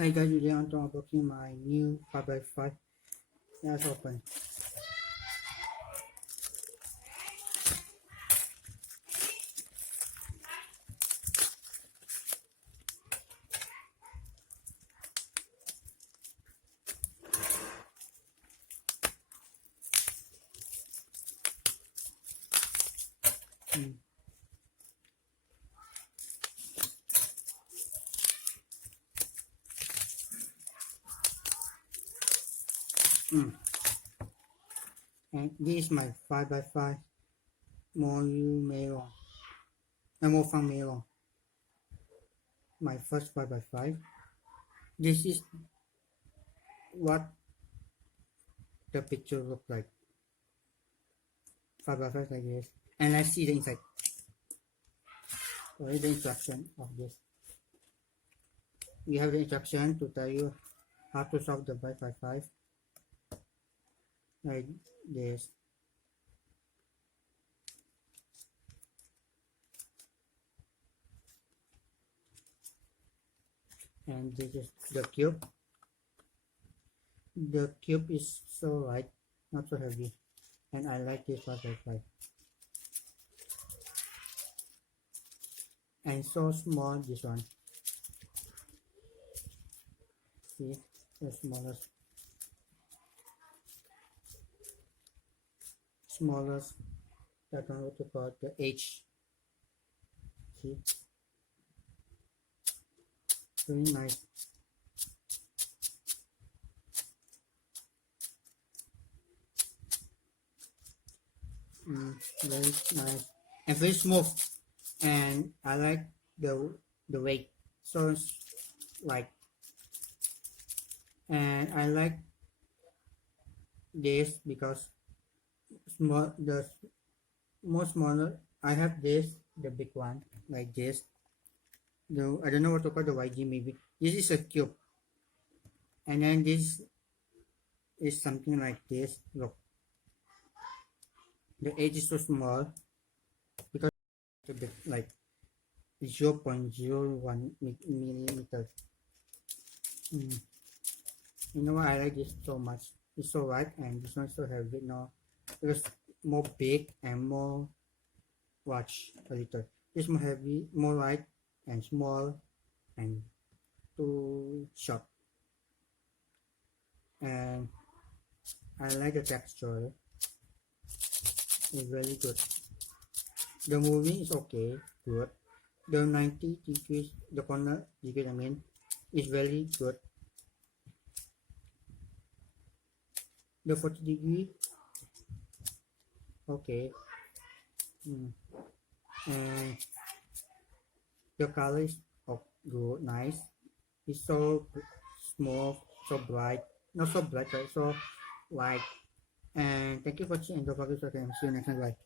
Hi guys, today I'm unboxing my new 5x5. Let's open. And this is my 5x5 mofang melon. My first 5x5. This is what the picture looks like. 5x5 like this. And let's see the inside. What is the instruction of this? We have the instruction to tell you how to solve the 5x5 like this. And this is the cube. The cube is so light, not so heavy, and I like this 5x5. And so small, this one. See, the smallest, that one what you call the H. See, very nice. Very nice and very smooth, and I like the weight, so it's light. And I like this because the more smaller. I have this, the big one like this. I don't know what to call the YG, maybe this is a cube, and then this is something like this. Look, the edge is so small because it's a bit like 0.01 millimeters. You know what, I like this so much. It's so light, and this one's so heavy. No, it's more big and more watch a little. It's more heavy, more light and small and too sharp. And I like the texture. It's very good. The moving is okay, good. The 90 degrees, the corner degree, I mean, is very good. The 40 degree, okay. And the color is good, nice. It's so small, so bright, not so bright, but so light. And thank you for watching, and don't forget to subscribe. See you next time. Bye.